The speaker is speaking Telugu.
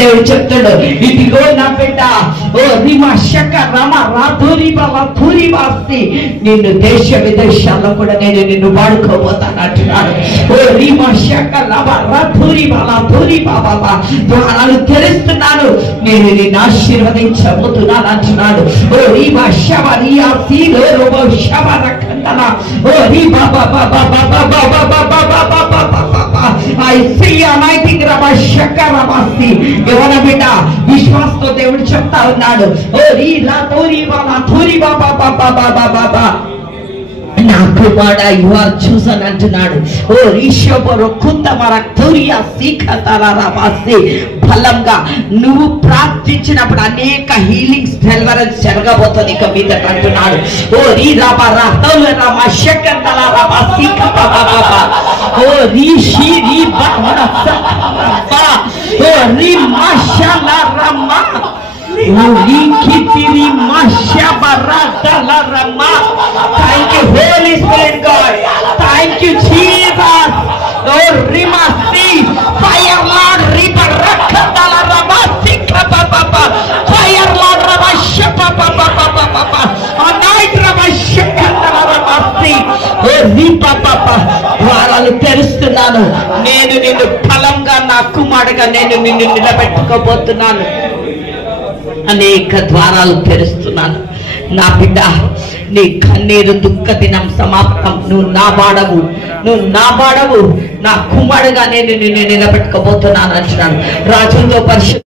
దేవుడు చెప్తాడు, ఇదిగో నా బిడ్డ, ఓ రిమా శక రమ రాధూరి బాబా ధూరి బాస్తి, నిన్ను దేశ విదేశాల్లో కూడా నేను నిన్ను వాడుకోబోతాను అంటున్నాడు. ఓ రిమా శక రమ రాధూరి బాబా ధూరి బాబా, ద్వారాలు తెరుస్తున్నాను, నేను నిన్ను ఆశీర్వదించబోతున్నాను అంటున్నాడు. ఓ రిమా శవ రియా సీలో రోబో శవ రకందన, ఓ రి బాబా బాబా బాబా బాబా బాబా బాబా బాబా, ఐ సీ అమైటింగ్ రమ శక రమస్తి. ఎవర బిడ్డ విశ్వాసంతో దేవుడు చెప్తా ఉన్నాడు, ఓ రీ లా తోరి బాబా ధూరి బాబా బాబా బాబా బాబా, నా కుమారుడా యు ఆర్ చూసన్ అంటున్నాడు. ఓ రీషోబరో కుందమర తురియా సీఖతలరవాసి, బలంగా నువ్వు ప్రార్థించినప్పుడు అనేక హీలింగ్స్ డెలివరెన్స్ జరగబోతుంది ఇక మీద అంటున్నాడు. ఓ రీ రాబా రహతల రమ శకంతలరవా సీఖతలరవా, ఓ రీషి రీ బహరస బా, ఓ రీ మాషాలరమ, Thank you, Holy Spirit God. Thank you, Jesus. Oh, Rimasi, Fire Lord, Riba Rakadala Ramasi, Papa, Fire Lord Ramashapa, Papa, Anoint Ramashakadala Ramasi, Oh, Riba Papa, ద్వారాలు తెరుస్తున్నాను, నేను నిన్ను బలంగా నా కుమారుడిగా నేను నిన్ను నిలబెట్టుకోబోతున్నాను. అనేక ద్వారాలు తెరుస్తున్నాను. నా బిడ్డ, నీ కన్నీరు దుఃఖ దినం సమాప్తం. నువ్వు నా వాడవు, నా కుమారుడుగా నేను నిన్ను నిలబెట్టుకోబోతున్నాను అంటున్నాను. రాజుల్లో పరిశుద్ధ